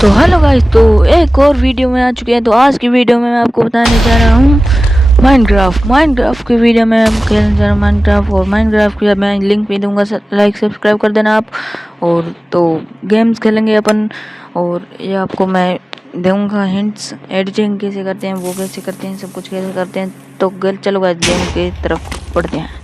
तो hello guys, तो एक और वीडियो में आ चुके हैं। तो आज की वीडियो में मैं आपको बताने जा रहा हूँ माइनक्राफ्ट की वीडियो में हम खेलने जा रहा हूँ माइनक्राफ्ट। और माइनक्राफ्ट की मैं लिंक भी दूंगा, लाइक सब्सक्राइब कर देना आप। और तो गेम्स खेलेंगे अपन, और ये आपको मैं दूंगा हिंट्स, एडिटिंग कैसे करते हैं, वो कैसे करते हैं, सब कुछ कैसे करते हैं। तो चलो गाइस गेम की तरफ बढ़ते हैं।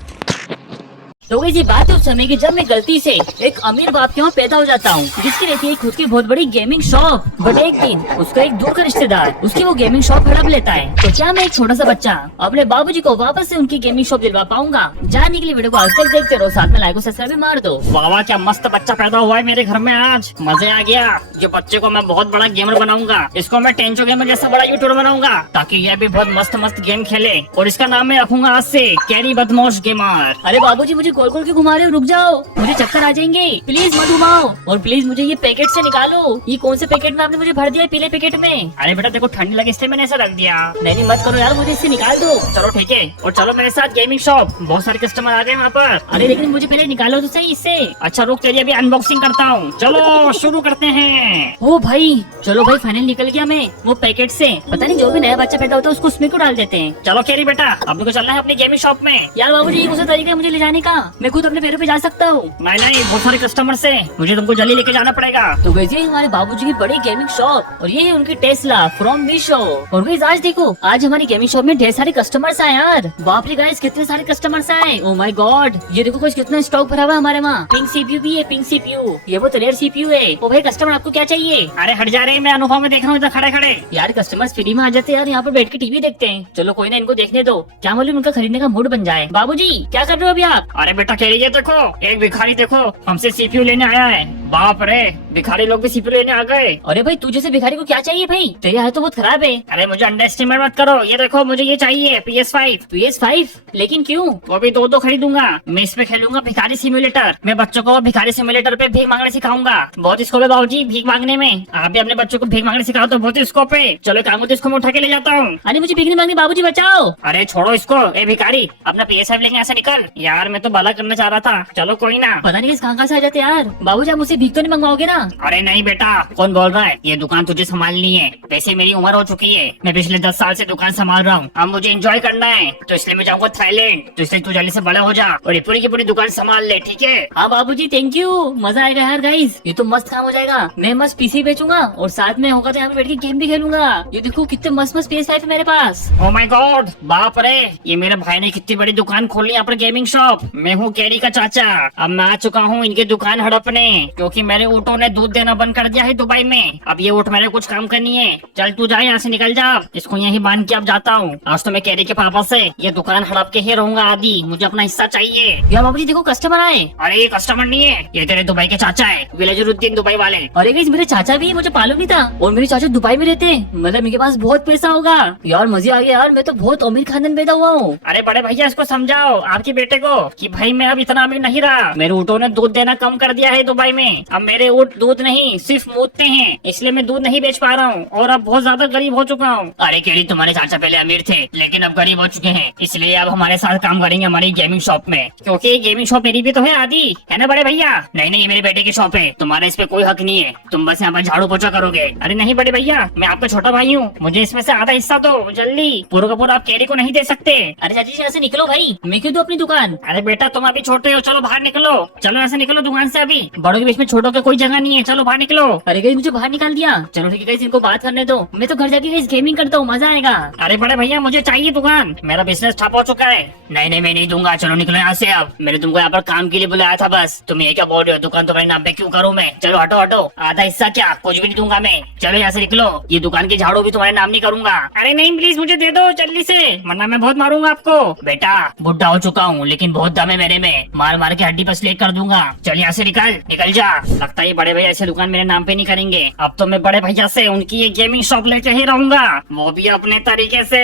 तो ये बात है उस समय की जब मैं गलती से एक अमीर बाप के यहाँ पैदा हो जाता हूँ, जिसकी रहती है खुद की बहुत बड़ी गेमिंग शॉप। बट एक दिन उसका एक दूर का रिश्तेदार उसकी वो गेमिंग शॉप हड़प लेता है। तो क्या मैं एक छोटा सा बच्चा अपने बाबूजी को वापस से उनकी गेमिंग शॉप दिलवा पाऊंगा? जानने के लिए वीडियो को आज तक देखते रहो, साथ में लाइक और सब्सक्राइब भी मार दो। वाह क्या मस्त बच्चा पैदा हुआ है मेरे घर में, आज मजे आ गया। ये बच्चे को मैं बहुत बड़ा गेमर बनाऊंगा, इसको मैं टेंचो गेमर जैसा बड़ा यूट्यूबर बनाऊंगा, ताकि ये भी बहुत मस्त मस्त गेम खेले। और इसका नाम मैं रखूंगा आज से कैरी बदमाश गेमर। अरे बाबूजी, मुझे गोल गोल के घुमा रहे हो, रुक जाओ, मुझे चक्कर आ जाएंगे, प्लीज मत घुमाओ। और प्लीज मुझे ये पैकेट से निकालो। ये कौन से पैकेट में आपने मुझे भर दिया है? पीले पैकेट में। अरे बेटा देखो ठंडी लगे इसलिए मैंने ऐसा रख दिया। नहीं मत करो यार, मुझे इससे निकाल दो। चलो ठीक है, और चलो मेरे साथ गेमिंग शॉप, बहुत सारे कस्टमर आ गए वहाँ पर। अरे लेकिन मुझे पहले निकालो तो सही इससे। अच्छा रुक, तेरी अभी अनबॉक्सिंग करता हूँ। चलो शुरू करते हैं। ओ भाई, चलो भाई फाइनल निकल गया मैं वो पैकेट से। पता नहीं जो भी नया बच्चा पैदा होता है उसको उसमें क्यों डाल देते हैं। चलो कैरी बेटा, अब को चलना है अपनी गेमिंग शॉप में। यार बाबूजी, ये कौन सा तरीका है मुझे ले जाने का? मैं खुद अपने पैरों पे जा सकता हूँ। नहीं बहुत सारे कस्टमर से, मुझे तुमको जल्दी लेके जाना पड़ेगा। तो वैसे हमारे बाबूजी की बड़ी गेमिंग शॉप, और ये है उनकी टेस्ला फ्रॉम मीशो। और गाइस आज देखो, आज हमारी गेमिंग शॉप में ढेर सारे कस्टमर्स आए यार। बाप रे गाइस, कितने सारे कस्टमर्स आए। ओ माय गॉड, ये देखो कुछ कितना स्टॉक भरा हुआ है हमारे वहाँ। पिंक सीपीयू भी है, पिंक सीपीयू। ये वो रेयर सीपीयू है। ओ भाई कस्टमर, आपको क्या चाहिए? अरे हट जा रहे, मैं अनुभव में देख रहा हूँ इधर खड़े खड़े। यार कस्टमर्स फ्री में आ जाते हैं यार, यहाँ पर बैठ के टीवी देखते हैं। चलो कोई ना, इनको देखने दो, क्या मालूम उनका खरीदने का मूड बन जाए। बाबूजी क्या कर रहे हो अभी आप? अरे बेटा कह रही देखो, एक भिखारी देखो हमसे सीपीयू लेने आया है। बाप रे, भिखारी लोग भी सीपीयू लेने आ गए। अरे भाई तू जैसे भिखारी को क्या चाहिए भाई? तेरी हालत तो बहुत खराब है। अरे मुझे अंडर एस्टिमेट मत करो, ये देखो मुझे ये चाहिए PS5। PS5? लेकिन क्यों? वो भी दो खरीदूंगा। मैं इसमें खेलूंगा भिखारी सिम्युलेटर। मैं बच्चों को भिखारी सिम्युलेटर पे भीख मांगने सिखाऊंगा। बहुत स्कोप है बाबूजी भीख मांगने में। आप भी अपने बच्चों को भीख मांगने सिखाओ तो बहुत स्कोप है। चलो काम हो तो इसको मैं उठा के ले जाता हूँ। अरे मुझे भीख नहीं मांगनी बाबूजी, बचाओ। अरे छोड़ो इसको, ए भिखारी अपना PS5 लेके ऐसे निकल। यार मैं तो भला करना चाह रहा था, चलो कोई ना। पता नहीं कहाँ से आ जाते यार। बाबूजी आप मुझसे भीख तो नहीं मंगवाओगे ना? अरे नहीं बेटा, कौन बोल रहा है? ये दुकान तुझे संभालनी है। वैसे मेरी उम्र हो चुकी है, मैं पिछले 10 साल से दुकान संभाल रहा हूँ। अब मुझे एंजॉय करना है, तो इसलिए मैं जाऊंगा थाईलैंड। तो इसलिए तू जल्दी से बड़ा हो जा और ये पूरी की पूरी दुकान संभाल ले, ठीक है? हाँ बाबूजी थैंक यू, मजा आएगा यार गाइस, ये तो मस्त काम हो जाएगा। मैं मस्त पीसी बेचूंगा और साथ में होगा तो यहाँ पे बैठ के गेम भी खेलूंगा। ये देखो कितने मस्त मस्त PS5 है मेरे पास। ओ माय गॉड, बाप रे, ये मेरे भाई ने कितनी बड़ी दुकान खोली यहाँ पर गेमिंग शॉप। मैं हूँ कैरी का चाचा। अब मैं आ चुका हूँ इनकी दुकान हड़पने, क्योंकि मेरे ऊँटों ने दूध देना बंद कर दिया है दुबई में। अब ये ऊँट मेरे कुछ काम करनी है। चल तू जा, यहाँ से निकल जा, इसको यहीं बांध के अब जाता हूँ। आज तो मैं कैरी के पापा से ये दुकान हड़प के ही रहूंगा आदि, मुझे अपना हिस्सा चाहिए। यार बाबूजी देखो कस्टमर आए। अरे ये कस्टमर नहीं है, ये तेरे दुबई के चाचा है, विलेजरुद्दीन दुबई वाले। अरे गाइस मेरे चाचा भी है, मुझे मालूम नहीं था। और मेरे चाचा दुबई में रहते हैं, मतलब इनके पास बहुत पैसा होगा। यार मजे आ गया यार, मैं तो बहुत अमीर खानदान पैदा हुआ हूँ। अरे बड़े भैया इसको समझाओ आपके बेटे को कि भाई मैं अब इतना अमीर नहीं रहा। मेरे ऊँटों ने दूध देना कम कर दिया है दुबई में। अब मेरे ऊँट दूध नहीं सिर्फ मूतते हैं, इसलिए मैं दूध नहीं बेच पा रहा हूँ और अब बहुत ज्यादा गरीब हो चुका हूँ। अरे केरी, तुम्हारे चाचा पहले अमीर थे लेकिन अब गरीब हो चुके हैं, इसलिए अब हमारे साथ काम करेंगे हमारी गेमिंग शॉप में, क्योंकि गेमिंग शॉप मेरी भी तो है आदि, है ना बड़े भैया? नहीं नहीं, मेरे बेटे की शॉप है, तुम्हारा इस पे कोई हक नहीं है, तुम बस यहाँ पर झाड़ू पोछा करोगे। अरे नहीं बड़े भैया, मैं आपका छोटा भाई हूँ, मुझे इसमें से आधा हिस्सा दो जल्दी, पूरा का पूरा आप कैरी को नहीं दे सकते। अरे चाची यहाँ से निकलो भाई, मैं क्यों दूं अपनी दुकान? अरे बेटा तुम अभी छोटे हो, चलो बाहर निकलो, चलो यहाँ से निकलो दुकान से। अभी बड़ों के बीच में छोटों का कोई जगह नहीं है, चलो बाहर निकलो। अरे गाइस मुझे बाहर निकाल दिया। चलो ठीक है गाइस, इनको बात करने दो, मैं तो घर जाके गाइस गेमिंग करता हूँ, मजा आएगा। अरे बड़े भैया मुझे चाहिए दुकान, मेरा बिजनेस ठप हो चुका है। नहीं नहीं मैं नहीं दूंगा, चलो निकलो यहाँ से। अब मैंने तुमको यहाँ पर काम के लिए बुलाया था बस, तुम ये क्या बोल रहे हो? दुकान तुम्हारे नाम पे क्यों करूँ मैं? चलो हटो हटो, आधा हिस्सा क्या, कुछ भी नहीं दूंगा मैं, चलो यहाँ से निकलो। ये दुकान की झाड़ू भी तुम्हारे नाम नहीं करूंगा। अरे नहीं प्लीज मुझे दे दो जल्दी से, वरना मैं बहुत मारूंगा आपको। बेटा बुढ़ा हो चुका हूँ लेकिन बहुत दम है मेरे में, मार मार के हड्डी पर स्लेट कर दूंगा। चल यहाँ से निकल जा। लगता है बड़े भैया ऐसे दुकान मेरे नाम पे नहीं करेंगे। अब तो मैं बड़े भैया से उनकी ये गेमिंग शॉप लेके ही रहूंगा, वो भी अपने तरीके से।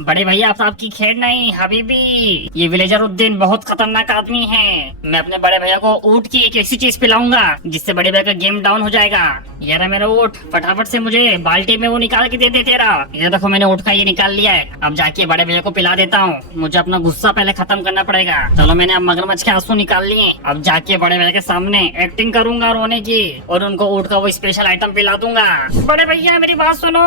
बड़े भैया अब आपकी खेर नहीं हबीबी, ये विलेजरुद्दीन बहुत खतरनाक आदमी है। मैं अपने बड़े भैया को ऊँट की एक ऐसी चीज पिलाऊंगा जिससे बड़े भैया का गेम डाउन हो जाएगा। ये रहा मेरा ऊँट, फटाफट से मुझे बाल्टी में वो निकाल के दे दे तेरा। ये देखो मैंने ऊँट का ये निकाल लिया है, अब जाके बड़े भैया को पिला देता हूँ। मुझे अपना गुस्सा पहले खत्म करना पड़ेगा। चलो मैंने अब मगरमच्छ के आंसू निकाल लिए, अब जाके बड़े भैया के सामने एक्टिंग करूँ। करूंगा रोने की और उनको ऊँट का वो स्पेशल आइटम पिला दूंगा। बड़े भैया मेरी बात सुनो।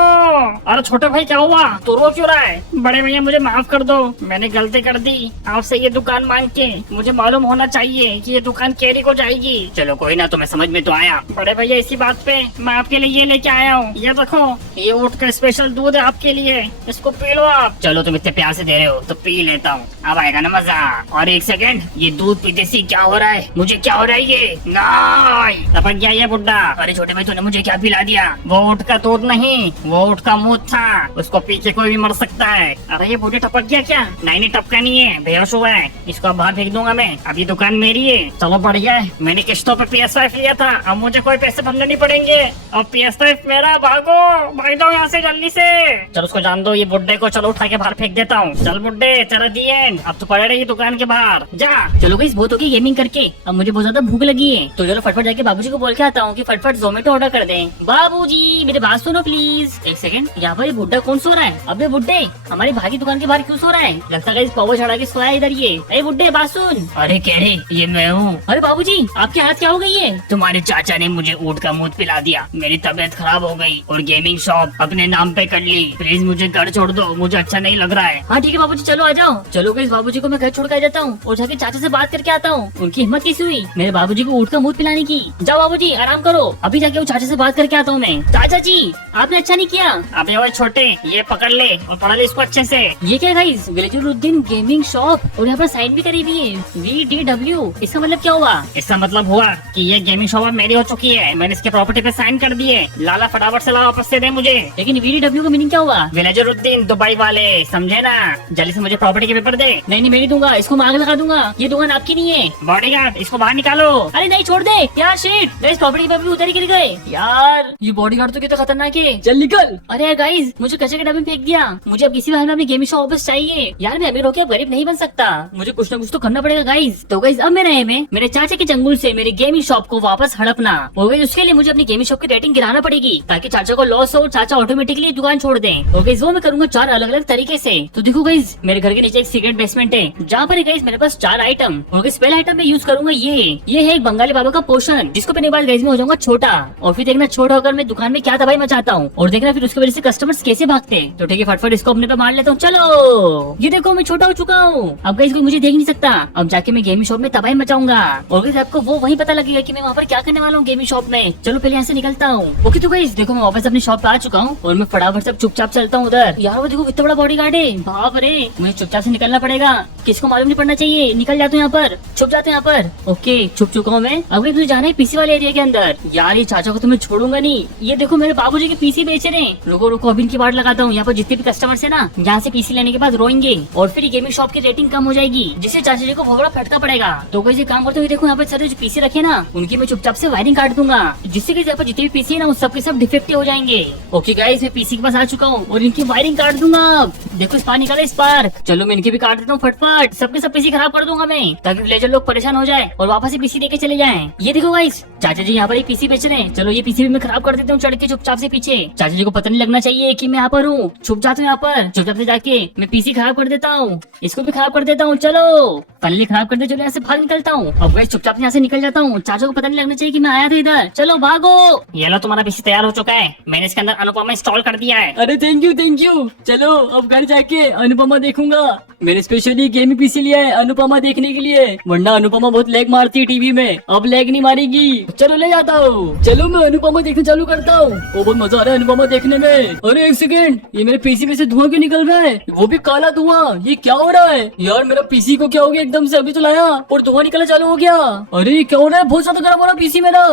अरे छोटे भाई क्या हुआ, तू रो क्यों रहा है? बड़े भैया मुझे माफ कर दो, मैंने गलती कर दी आपसे ये दुकान मांग के। मुझे मालूम होना चाहिए कि ये दुकान केरी को जाएगी। चलो कोई ना, तुम्हें समझ में तो आया। बड़े भैया इसी बात पे मैं आपके लिए ये लेके आया हूँ। ये देखो, ये ऊँट का स्पेशल दूध है आपके लिए, इसको पी लो आप। चलो तुम इतने प्यार से दे रहे हो तो पी लेता हूँ, अब आएगा ना मजा। और एक सेकंड, ये दूध पीते से क्या हो रहा है? मुझे क्या हो रहा है ये? नहीं, टपक गया ये बुड्ढा। अरे छोटे भाई तूने मुझे क्या पिला दिया? वो ऊँट का दूध नहीं, वो ऊँट का मुंह था, उसको पी के कोई भी मर सकता है। अरे ये बुढ़े टपक गया क्या? नहीं टपका नहीं है, बेहोश हुआ है। इसको अब बाहर फेंक दूंगा मैं। अब ये दुकान मेरी है। चलो बढ़िया है, मैंने किस्तों पे PS5 लिया था, अब मुझे कोई पैसे भरने नहीं पड़ेंगे। अब PS5 मेरा, भागो भाग जाओ यहाँ से जल्दी से। चलो उसको जान दो, ये बुड्ढे को चलो उठा के बाहर फेंक देता हूँ। चल बुड्ढे तेरा दी एंड, अब तो पड़े रही दुकान के बाहर जा। चलो गाइस बहुत होगी गेमिंग करके, अब मुझे बहुत ज्यादा भूख लगी है, तो चलो फटफट जाके बाबूजी को बोल के आता हूँ कि फटफट जोमेटो ऑर्डर कर दें। बाबूजी मेरी बात सुनो प्लीज। एक सेकंड, यहाँ पर ये बुड्ढा कौन सो रहा है? अबे बुड्ढे, हमारी भागी दुकान के बाहर क्यों सो रहा है? लगता है पावर चढ़ा के सोया इधर ये। अरे बुड्ढे बात सुन। अरे कह रहे ये मैं हूँ। अरे बाबूजी आपके हाथ क्या हो गई है? तुम्हारे चाचा ने मुझे ऊँट का मुंह पिला दिया, मेरी तबीयत खराब हो गई और गेमिंग शॉप अपने नाम पे कर ली। प्लीज मुझे घर छोड़ दो, मुझे अच्छा नहीं लग रहा है। हाँ ठीक है बाबूजी, चलो आ जाओ। चलो गाइस बाबूजी को मैं घर छोड़ के आ जाता हूँ और जाके चाचा से बात करके आता हूँ। उनकी हिम्मत कैसी हुई मेरे बाबूजी को ऊँट का मुंह पिलाने की। जाओ बाबूजी आराम करो, अभी जाके वो चाचा से बात करके आता हूँ मैं। चाचा जी आपने अच्छा नहीं किया। अबे वो छोटे, ये पकड़ ले और पढ़ा ले इसको अच्छे से। ये क्या गाइस, विलेजुद्दीन गेमिंग शॉप, और यहाँ पर साइन भी करी हुई है VDW। इसका मतलब क्या हुआ? इसका मतलब हुआ कि ये गेमिंग शॉप अब मेरी हो चुकी है, मैंने इसके प्रॉपर्टी पे साइन कर दिए। लाला फटाफट से ला वापस से दे मुझे। लेकिन VDW का मीनिंग क्या हुआ? विलेजुद्दीन दुबई वाले, समझे ना? जल्दी से मुझे प्रॉपर्टी के पेपर दे। नहीं मैं नहीं दूंगा, इसको मैं आग लगा दूंगा। ये दुकान आपकी नहीं है। बॉडीगार्ड इसको बाहर निकालो। अरे नहीं छोड़ दे यार, शिट गाइस प्रॉपर्टी पे भी उधर ही गिर गए यार। ये बॉडीगार्ड तो कितना खतरनाक है, चल निकल। अरे गाइस मुझे कचरे के डब्बे में फेंक दिया, मुझे अब किसी भी हाल में अपनी गेमिंग शॉप वापस चाहिए। यार मैं अमीर होकर गरीब नहीं बन सकता, मुझे कुछ ना कुछ तो करना पड़ेगा गाइस। तो गाइस अब मेरा एम है मेरे चाचा के चंगुल से मेरी गेमिंग शॉप को वापस हड़पना। और गाइस उसके लिए मुझे अपनी गेमिंग शॉप की रेटिंग गिराना पड़ेगी ताकि चाचा को लॉस हो, चाचा ऑटोमेटिकली दुकान छोड़ दें। और गाइस वो मैं करूंगा 4 अलग अलग तरीके से। तो देखो गाइस मेरे घर के नीचे एक सीक्रेट बेसमेंट है जहाँ पर गाइस मेरे पास 4 आइटम। और गाइस पहला आइटम मैं यूज करूंगा ये है एक बंगाली बाबा का पोशन, जिसको पहने के बाद गाइस में हो जाऊंगा छोटा। और फिर देखना छोटा होकर मैं दुकान में क्या तबाही मचाता हूँ, और देखना फिर उसकी वजह से कस्टमर्स कैसे भागते हैं। तो ठीक है फटफट इसको अपने पे मार लेता हूँ। चलो ये देखो मैं छोटा हो चुका हूँ, अब गाइस कोई मुझे देख नहीं सकता। अब जाके मैं गेमिंग शॉप में तबाही मचाऊंगा और गाइस आपको वो वही पता लगेगा कि मैं वहाँ पर क्या करने वाला हूँ गेमिंग शॉप में। चलो पहले यहाँ से निकलता हूँ। ओके तो गाइस देखो मैं वापस अपनी शॉप पे आ चुका हूँ और मैं फटाफट सब चुपचाप चलता हूँ उधर। यार वो देखो इतना बड़ा बॉडीगार्ड है, बाप रे। मुझे चुपचाप से निकलना पड़ेगा, किसको मालूम नहीं पड़ना चाहिए। निकल जाते हैं यहाँ पर, छुप जाते हैं यहाँ पर। ओके छुप चुका हूँ मैं। अब मुझे जाना है पीसी वाले एरिया के अंदर। यार ये चाचा को तो मैं छोड़ूंगा नहीं। ये देखो मेरे बाबूजी के पीसी बेच रहे हैं। रुको रुको अभी इनकी बात लगाता हूँ। यहाँ पर जितने भी कस्टमर्स है ना, यहाँ से पीसी लेने के बाद रोएंगे और फिर गेमिंग शॉप की रेटिंग कम हो जाएगी, जिससे चाचा जी को बहुत बड़ा फटका पड़ेगा। तो कोई काम करते हुए देखो यहाँ पर सारे जो पीसी रखे ना, उनकी मैं चुपचाप से वायरिंग काट दूंगा, जिससे कि यहाँ पर जितने भी पीसी है ना, उन सबके सब डिफेक्टिव हो जाएंगे। ओके गाइस मैं पीसी के पास आ चुका हूँ और इनकी वायरिंग काट दूंगा। देखो स्पार्क निकाला, स्पार्क। चलो मैं इनके भी काट देता हूँ फटफट, सबके सब पीसी खराब कर दूंगा मैं, ताकि विलेजर लोग परेशान हो जाए और वापस से पीसी देके चले जाएं। ये देखो गाइस चाचा जी यहाँ पर एक पीसी बेच रहे हैं। चलो ये पीसी भी मैं खराब कर देता हूँ चढ़ के चुपचाप से पीछे। चाचा जी को पता नहीं लगना चाहिए कि मैं यहाँ पर हूँ। छुप जाता हूँ यहाँ पर, चुपचाप से जाके मैं पीसी खराब कर देता हूँ, इसको भी खराब कर देता हूँ। चलो पहले खराब कर दे, चलो यहाँ से भाग निकलता हूँ। अब गाइस चुपचाप यहाँ से निकल जाता हूँ, चाचा को पता नहीं लगना चाहिए कि मैं आया था इधर। चलो भागो। ये लो तुम्हारा पीसी तैयार हो चुका है, मैंने इसके अंदर अनुपमा इंस्टॉल कर दिया है। अरे थैंक यू। चलो अब घर जाके अनुपमा देखूंगा। मैंने स्पेशली गेमिंग पीसी लिया है अनुपमा देखने के लिए, वरना अनुपमा बहुत लैग मारती है टीवी में, अब लैग नहीं मारेगी। चलो ले जाता हूँ। चलो मैं अनुपमा देखना चालू करता हूँ। वो बहुत मजा आ रहा है अनुपमा देखने में। अरे एक सेकेंड, ये मेरे पीसी में से धुआं क्यों निकल रहा है? वो भी काला धुआं, ये क्या हो रहा है यार? मेरा पीसी को क्या हो गया एकदम से? अभी तो लाया और धुआं निकलना चालू हो गया। अरे क्या हो रहा है? बहुत ज्यादा गर्म हो रहा पीसी मेरा।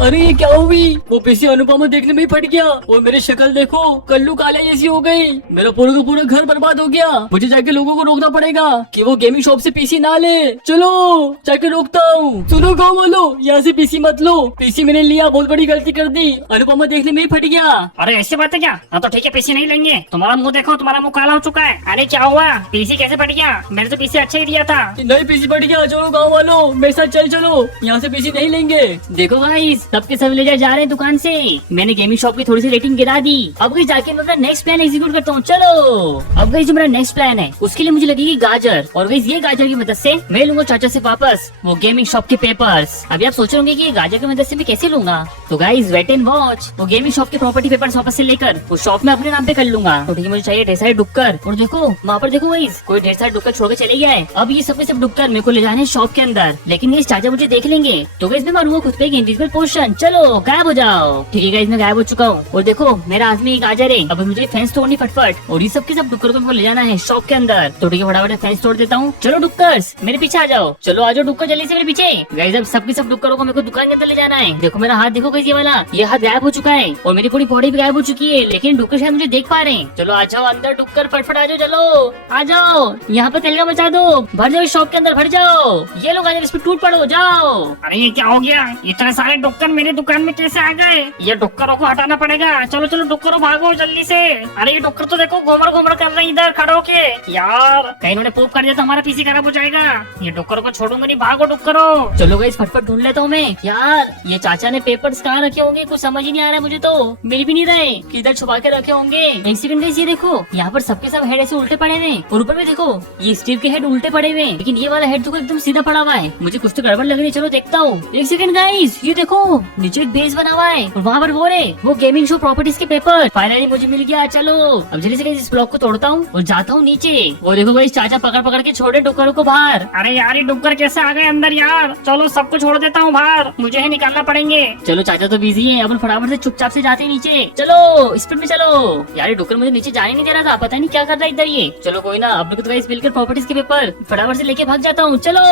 अरे ये क्या हुई? वो पीसी अनुपमा देखने में ही फट गया और मेरी शक्ल देखो कल्लू काले जैसी हो गई। मेरा पूरा का पूरा घर बर्बाद हो गया। मुझे जाके लोगों को रोकना पड़ेगा कि वो गेमिंग शॉप से पीसी ना ले। चलो जाके रोकता हूँ। सुनो गाँव वालों, यहाँ से पीसी मत लो। पीसी मैंने लिया, बहुत बड़ी गलती कर दी, अनुपमा देखने में ही फट गया। अरे ऐसी बात है क्या? हाँ तो ठीक है पीसी नहीं लेंगे। तुम्हारा मुंह देखो, तुम्हारा मुंह काला हो चुका है। अरे क्या हुआ? पीसी कैसे फट गया? मैंने तो पीसी अच्छा ही दिया था। नहीं पीसी फट गया। चलो गाँव वालों मेरे साथ चलो, यहाँ से पीसी नहीं लेंगे। देखो गाइस सबके सब ले जा रहे हैं दुकान से। मैंने गेमिंग शॉप की थोड़ी सी रेटिंग गिरा दी। अब गाइस जाके मैं अपना नेक्स्ट प्लान एग्जीक्यूट करता हूँ। चलो अब गाइस जो मेरा मेरा नेक्स्ट प्लान है, उसके लिए मुझे लगेगी गाजर, और गाइस ये गाजर की मदद से मैं लूंगा चाचा से वापस वो गेमिंग शॉप के पेपर्स। अभी आप सोच रहे होंगे कि ये गाजर की मदद से मैं कैसे लूंगा, तो गाइस वेट एंड वॉच। वो गेमिंग शॉप के प्रॉपर्टी पेपर्स वापस से लेकर वो शॉप में अपने नाम पे कर लूंगा। तो ठीक है, मुझे चाहिए ढेर सारे डुक्कर, और देखो वहाँ पर देखो गाइस कोई ढेर सारे डुक्कर छोड़ के चले गया है। अब ये सब डुक्कर मेरे को ले जाने शॉप के अंदर, लेकिन ये चाचा मुझे देख लेंगे तो गाइस मैं मारूंगा खुद पे एक इनविजिबल पोशन। चलो गायब हो जाओ। ठीक है गाइस, मैं गायब हो चुका हूँ, और देखो मेरा हाथ में एक गाजर है। अब मुझे फेंस तोड़नी फटफट, और ये सब के सब डुक्कर को ले जाना है शॉप के अंदर। तो ठीक है, फटाफट फेंस तोड़ देता हूँ। चलो डुक्कर्स मेरे पीछे आ जाओ, चलो आ जाओ डुक्कर जल्दी से मेरे पीछे। गाइस अब सबके सब डुक्करों को मेरे को दुकान के अंदर ले जाना है। देखो मेरा हाथ देखो गाइस, ये वाला ये हाथ गायब हो चुका है, और मेरी पूरी बॉडी भी गायब हो चुकी है, लेकिन डुक्कर शायद मुझे देख पा रहे हैं। चलो आ जाओ अंदर डुक्कर, फटफट आ जाओ, चलो आ जाओ, यहाँ पर तेलगा मचा दो, भर जाओ शॉप के अंदर, भर जाओ। ये लोग गाजर इस पे टूट पड़ो, जाओ। अरे ये क्या हो गया, इतने सारे डुक्कर मेरी दुकान में कैसे आ गए? ये डुक्करों को हटाना पड़ेगा। चलो चलो डुक्करों भागो जल्दी से। अरे ये डुक्कर तो देखो घूमर घूमर कर रहे हैं इधर खड़े होके। यार कहीं इन्होंने पोप कर दिया तो हमारा पीसी खराब हो जाएगा। ये डुक्करों को छोड़ूंगा नहीं, भागो डुक्करों। चलो गाइस फटफट ढूंढ लेता हूँ मैं। यार ये चाचा ने पेपर्स कहाँ रखे होंगे, कुछ समझ ही नहीं आ रहा है मुझे, तो मिल भी नहीं रहे, किधर छुपा के रखे होंगे। एक सेकंड गाइस, ये देखो यहाँ पर सबके सब हेड ऐसे उल्टे पड़े हुए, और ऊपर में देखो ये स्टीव के हेड उल्टे पड़े हुए, लेकिन ये वाला हेड तो एकदम सीधा पड़ा हुआ है। मुझे कुछ तो गड़बड़ लग रही है, चलो देखता हूँ। एक सेकंड गाइस, ये देखो नीचे एक बेस बना हुआ है, और वहाँ पर वो गेमिंग शो प्रॉपर्टीज के पेपर फाइनली मुझे मिल गया। चलो अब जल्दी से इस ब्लॉक को तोड़ता हूँ और जाता हूँ नीचे। वो देखो गाइस चाचा पकड़ पकड़ के छोड़े डुक्करों को बाहर। अरे यार ये डुक्कर कैसे आ गए अंदर यार? चलो सबको छोड़ देता हूँ बाहर, मुझे ही निकालना पड़ेंगे। चलो चाचा तो बिजी है, अपन फटाफट से चुपचाप से जाते हैं नीचे। चलो स्पीड में चलो। यार ये डुक्कर मुझे नीचे जाने नहीं दे रहा था, पता नहीं क्या कर रहा है इधर ये। चलो कोई ना, अब तो गाइस मिलकर प्रॉपर्टीज के पेपर फटाफट से लेके भाग जाता हूँ। चलो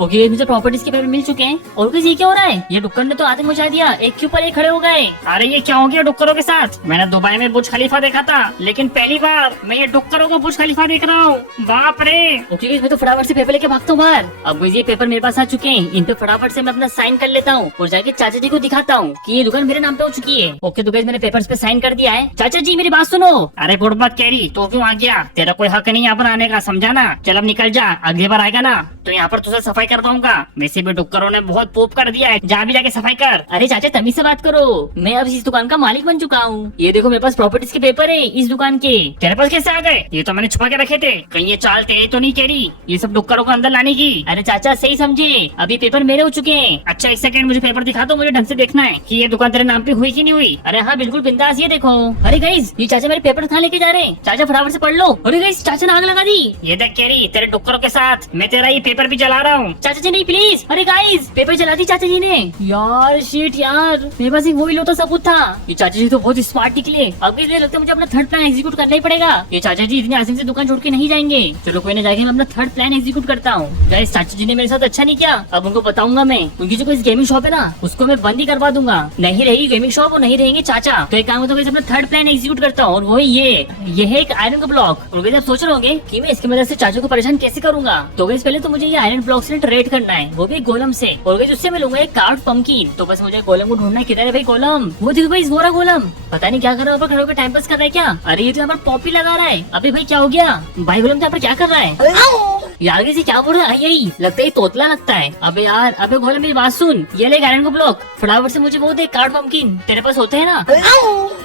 ओके, मुझे प्रॉपर्टीज के पेपर मिल चुके हैं। और कुछ ये क्या हो रहा है, ये डुक्कर ने तो आतंक मचा दिया, एक के ऊपर एक खड़े हो गए। अरे ये क्या हो गया डुक्करों के साथ? मैंने दुबई में बुर्ज खलीफा देखा था, लेकिन पहली बार मैं ये डुक्करों को बुर्ज खलीफा देख रहा हूँ। बाप रे। ओके मैं तो फटाफट से पेपर लेके भागता हूँ बाहर। अब ये पेपर मेरे पास आ चुके हैं, इन पे फटाफट से मैं अपना साइन कर लेता हूँ, और जाके चाचा जी को दिखाता हूँ कि ये दुकान मेरे नाम पे हो चुकी है। ओके तो गाइस मैंने पेपर्स पे साइन कर दिया है। चाचा जी मेरी बात सुनो। अरे बुड़बक कैरी, तो क्यों आ गया? तेरा कोई हक नहीं यहाँ पर आने का, समझा ना? चल अब निकल जा, अगली बार आएगा ना तो यहाँ पर तुझे सफाई कर दूंगा। वैसे भी डुक्करों ने बहुत पोप कर दिया है, जा भी जाके सफाई कर। अरे चाचा तमीज से बात करो, मैं अब इस दुकान का मालिक बन चुका हूँ। ये देखो मेरे पास प्रॉपर्टीज के पेपर है इस दुकान के। तेरे पास कैसे आ गए? ये तो मैंने छुपा के रखे थे, कहीं ये चाल तेरी तो नहीं कैरी ये सब डुक्करों को अंदर लाने की? अरे चाचा सही समझे, अभी पेपर मेरे हो चुके हैं। अच्छा एक सेकंड, मुझे पेपर दिखा दो, मुझे ढंग से देखना है कि ये दुकान तेरे नाम पे हुई कि नहीं हुई। अरे हाँ बिल्कुल बिंदास, ये देखो। अरे गाइस ये चाचा मेरे पेपर कहाँ लेके जा रहे हैं, चाचा फटाफट से पढ़ लो। अरे गाइस चाचा ने आग लगा दी। ये देख कैरी, तेरे डुक्करों के साथ मैं तेरा ये पेपर भी जला रहा हूँ। चाचा जी नहीं प्लीज। अरे गाइस पेपर जला दी चाचा जी ने। यार शिट यार, मेरे पास एक वही लो तो सबूत था। ये चाचा जी तो बहुत स्मार्ट निकले। अब इसलिए लगता है मुझे अपना थर्ड प्लान एग्जीक्यूट करना ही पड़ेगा। ये चाचा जी इतनी आसानी से दुकान छोड़ के नहीं जाएंगे। चलो कोई ना, जाके मैं अपना थर्ड प्लान एग्जीक्यूट करता हूँ। गाइस चाचा जी ने मेरे साथ अच्छा नहीं किया, अब उनको बताऊंगा मैं। उनकी जो कोई गेमिंग शॉप है ना उसको मैं बंद ही करवा दूंगा। नहीं रहेगी गेमिंग शॉप और नहीं रहेंगे चाचा। तो एक काम करता हूँ, अपना थर्ड प्लान एग्जीक्यूट करता हूँ, और वो ये है एक आयरन का ब्लॉक। और आप सोच रहे होंगे कि मैं इसकी मदद से चाचा को परेशान कैसे करूंगा। तो गाइस पहले तो मुझे ये आयरन ब्लॉक से ट्रेड करना है, वो भी गोलम से। और गाइस उससे मैं लूंगा एक कार्ड पंपकिन। तो बस मुझे गोलम को ढूंढना है, किधर है भाई गोलम? वो देखो भाई वो रहा गोलम, पता नहीं क्या कर रहा है, खड़े होकर टाइम पास कर रहा है क्या? अरे ये तो यहाँ पर पॉपी लगा रहा है। अबे भाई क्या हो गया, भाई गोलम यहाँ पर क्या कर रहा है? यार किसी क्या बोल रहा है, यही लगता है तोतला लगता है। अबे यार, अबे गोलम मेरी बात सुन, ये ले आयरन को ब्लॉक, फटाफट से मुझे वो दे कार्ड पंपकिन, तेरे पास होते हैं ना?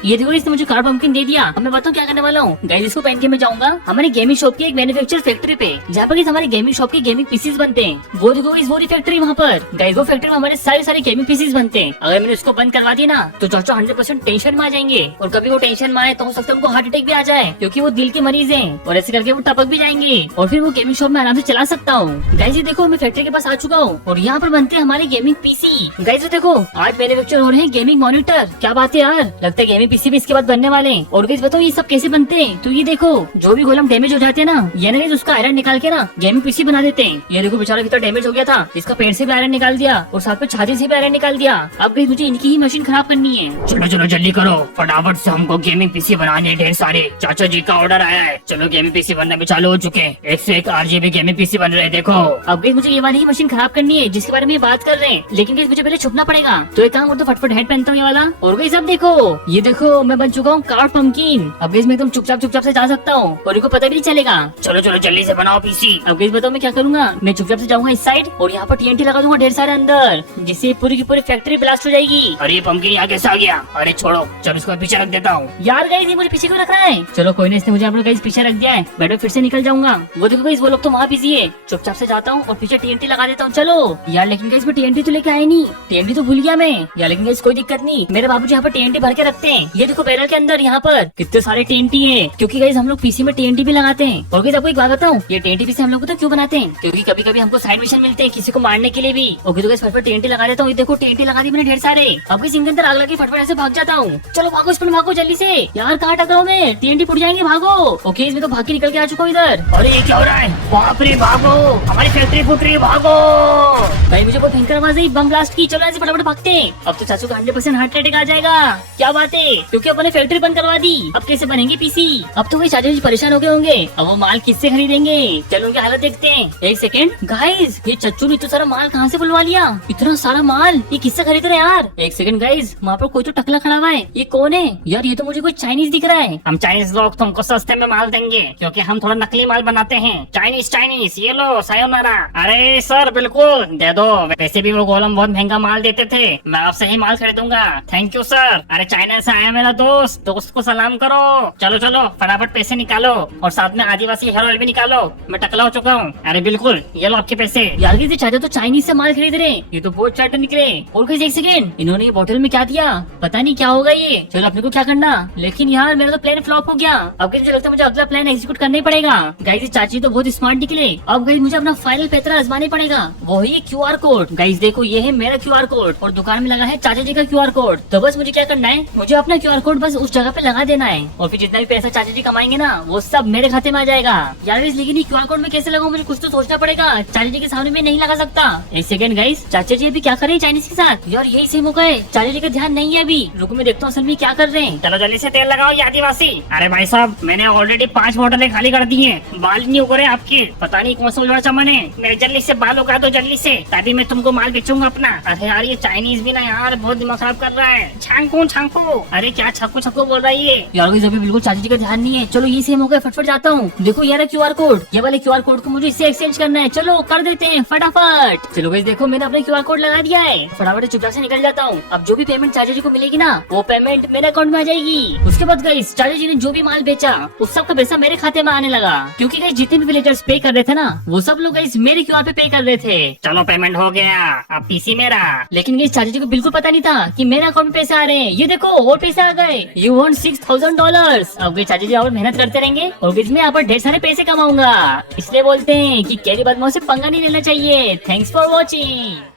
ये देखो इसने मुझे कार्ड पंपकिन दे दिया। अब मैं बताऊँ क्या करने वाला हूँ। गाइस इसको पहन के मैं जाऊंगा हमारी गेमिंग शॉप की एक मैन्युफैक्चर फैक्ट्री पे, जहाँ पर हमारी गेमिंग शॉप के गेमिंग पीसीज बनते हैं। वो देखो इस वो फैक्ट्री वहाँ पर। गाइस वो फैक्ट्री में हमारे सारे गेमिंग पीसीज बनते हैं। अगर मैंने उसको बंद करवा दिया ना तो चाचा 100% टेंशन में आ जाएंगे, और कभी वो टेंशन में आए तो हो सकता है उनको हार्ट अटैक भी आ जाए, क्योंकि वो दिल के मरीज हैं, और ऐसे करके वो टपक भी जाएंगे, और फिर वो गेमिंग शॉप में आराम से चला सकता हूँ। गाइस ये देखो मैं फैक्ट्री के पास आ चुका हूँ, और यहाँ पर बनते हैं हमारे गेमिंग पीसी। गाइस देखो आज मैन्युफैक्चर हो रहे हैं गेमिंग मॉनिटर। क्या बात है यार, लगता है गेमिंग पीसी भी इसके बाद बनने वाले हैं। और गाइस बताओ ये सब कैसे बनते हैं? तो ये देखो जो भी गोलम डैमेज हो जाते हैं ना, ये ना उसका आयरन निकाल के ना गेमिंग पीसी बना देते हैं। ये देखो बेचारा कितना डैमेज हो गया था, इसका पेट से भी आयरन निकाल दिया, और साथ में छाती से भी आयरन निकाल दिया। अब गाइस मुझे इनकी ही मशीन खराब करनी है। चलो चलो जल्दी करो, फटाफट से हमको गेमिंग पीसी बनाने ढेर सारे। चाचा जी का ऑर्डर आया है, चलो गेमिंग पीसी बनने में चालू हो चुके हैं। 101 RGB गेमिंग पीसी बन रहे हैं, देखो। अब guys, मुझे ये वाली ही मशीन खराब करनी है जिसके बारे में ये बात कर रहे हैं, लेकिन guys, मुझे पहले छुपना पड़ेगा। तो एक काम करता हूँ, फटफट हेड पहनता हूँ ये वाला। और guys, अब देखो, ये देखो मैं बन चुका हूँ कार्ड पंपकिन। अब guys, मैं एकदम चुपचाप से जा सकता हूँ और इनको पता भी नहीं चलेगा। चलो चलो जल्दी से बनाओ पीसी। अब guys, बताओ मैं क्या करूंगा। मैं चुपचाप से जाऊंगा इस साइड और यहाँ पर TNT लगा दूंगा ढेर सारे अंदर, जिससे पूरी की पूरी फैक्ट्री ब्लास्ट हो जाएगी। अरे ये पंपकिन यहाँ कैसे आ गया? अरे छोड़ो, चलो इसको पीछे रख देता हूँ। यार गाइस, ये मुझे पीछे क्यों रख रहा है? चलो कोई नहीं, इसने मुझे अपना गाइस पीछे रख दिया है। बैठो, फिर से निकल जाऊंगा। वो देखो गाइस, वो लोग तो वहाँ बिजी है। चुपचाप से जाता हूँ और पीछे TNT लगा देता हूँ। चलो यार, लेकिन गाइस मैं TNT तो लेके आया नहीं, TNT तो भूल गया मैं यार। लेकिन गाइस कोई दिक्कत नहीं, मेरे बाबूजी यहाँ पर TNT भर के रखते हैं। ये देखो बैरल के अंदर यहाँ पर कितने सारे TNT है, क्योंकि गाइस हम लोग पीसी में TNT भी लगाते हैं। और गाइस आपको एक बात बताऊँ, ये TNT पीसी हम लोग तो क्यों बनाते हैं, क्योंकि कभी कभी हमको साइड मिशन मिलते हैं किसी को मारने के लिए भी। ओके तो गाइस फटफट TNT लगा देता हूँ। ये देखो TNT लगा दी मैंने ढेर सारे। अब गाइस इनके अंदर आग लगी, फटफट ऐसे भाग जाता हूँ। चलो भागो, इस पर भागो जल्दी से। यार कहाँ टकराऊं मैं, TNT फूट जाएंगे, भागो। ओके इसमें तो भाग के निकल के आ चुका हूँ इधर। अरे ये क्या हो रहा है? बाप रे, भागो, हमारी फैक्ट्री फूट रही है, भागो। भाई मुझे बहुत भयंकर आवाज आई बम ब्लास्ट की। चलो ऐसे फटाफट भागते हैं। अब तो चाचू का 100% हार्ट अटैक आ जाएगा। क्या बात है, क्योंकि अपने फैक्ट्री बंद करवा दी। अब कैसे बनेंगे पीसी? अब तो वही चाचा जी परेशान हो गए होंगे। अब वो माल किससे खरीदेंगे? चलो उनकी हालत देखते हैं। एक सेकंड गाइस, ये चच्चू ने इतना सारा माल कहाँ से बुलवा लिया? इतना सारा माल ये किससे खरीद रहे यार? एक सेकंड गाइस, वहाँ पर कोई तो टकला खड़ा हुआ है। ये कौन है यार? ये तो मुझे कोई चाइनीज दिख रहा है। हम चाइनीज लोग तुमको सस्ते में माल देंगे, क्योंकि हम थोड़ा नकली माल बनाते हैं। चाइनीज, ये लो सायोनारा। अरे सर बिल्कुल दे दो, वैसे भी वो गोलम बहुत महंगा माल देते थे, मैं आपसे ही माल खरीदूंगा। Thank you sir. अरे चाइना से आया मेरा दोस्त को सलाम करो। चलो चलो फटाफट पैसे निकालो और साथ में आदिवासी हेयर ऑयल भी निकालो, मैं टकला हो चुका हूँ। अरे बिल्कुल, ये लो आपके पैसे। यार ये चाचा तो चाइनीज से माल खरीद रहे हैं, ये तो बहुत चार्टर निकले। और किसी एक सेकंड, इन्होंने ये बोतल में क्या दिया? पता नहीं क्या होगा ये। चलो अपने को क्या करना, लेकिन यार मेरा तो प्लान फ्लॉप हो गया। अब मुझे लगता है मुझे अगला प्लान एग्जीक्यूट करना ही पड़ेगा। गाइस चाची तो बहुत स्मार्ट निकले। अब गाइस मुझे अपना फाइनल पैतरा आजमाना पड़ेगा, वो है QR कोड। गाइस देखो, ये है मेरा QR कोड और दुकान में लगा है चाचा जी का QR कोड। तो बस मुझे क्या करना है, मुझे अपना QR कोड बस उस जगह पे लगा देना है और फिर जितना भी पैसा चाचा जी कमाएंगे ना, वो सब मेरे खाते में आ जाएगा। यार लेकिन ये QR कोड में कैसे लगाऊं, मुझे कुछ तो सोचना पड़ेगा। चाचा जी के सामने में नहीं लगा सकता। एक सेकंड गाइस, चाचा जी अभी क्या कर रहे हैं चाइनीज के साथ? यार यही सेम मौका है, चाचा जी का ध्यान नहीं है अभी। रुको मैं देखता हूँ असल में क्या कर रहे हैं। चलो जल्दी से तेल लगाओ ये आदिवासी। अरे भाई साहब, मैंने ऑलरेडी 5 बोतलें खाली कर दी हैं, बाल नहीं उग रहे आपके। पता नहीं कौन सा उजड़ा चमन है, मेरे जल्दी से बाल उगा दो जल्दी से, तभी मैं तुमको माल बेचूंगा अपना। अरे यार ये चाइनीज भी ना यार बहुत दिमाग खराब कर रहा है। छांकू, अरे क्या छक्कू बोल रहा है ये? यार अभी बिल्कुल चाचा जी का ध्यान नहीं है। चलो ये सेम हो गया, फटफट जाता हूँ। देखो यार QR कोड, ये वाले QR कोड को मुझे इससे एक्सचेंज करना है। चलो कर देते हैं फटाफट। चलो गाइस देखो, मैंने अपना QR कोड लगा दिया है। फटाफट चुपचाप से निकल जाता हूँ। अब जो भी पेमेंट चाचा जी को मिलेगी ना, वो पेमेंट मेरे अकाउंट में आ जाएगी। उसके बाद गाइस चाचा जी ने जो भी माल बेचा, उस सब का पैसा मेरे खाते में आने लगा, क्योंकि गाइस जितने भी विलेजर्स पे कर रहे थे ना, वो सब लोग गाइस मेरे QR पे कर रहे थे। चलो पेमेंट हो गया, अब पीसी मेरा। लेकिन गाइस चाचा जी को बिल्कुल पता नहीं था कि मेरे अकाउंट में पैसे आ रहे हैं। ये देखो और पैसे आ गए। You want $6,000। अब गाइस चाचा जी और मेहनत करते रहेंगे और बीच में यहाँ पर ढेर सारे पैसे कमाऊंगा। इसलिए बोलते हैं कि कैरी बदमाश से पंगा नहीं लेना चाहिए। Thanks for watching.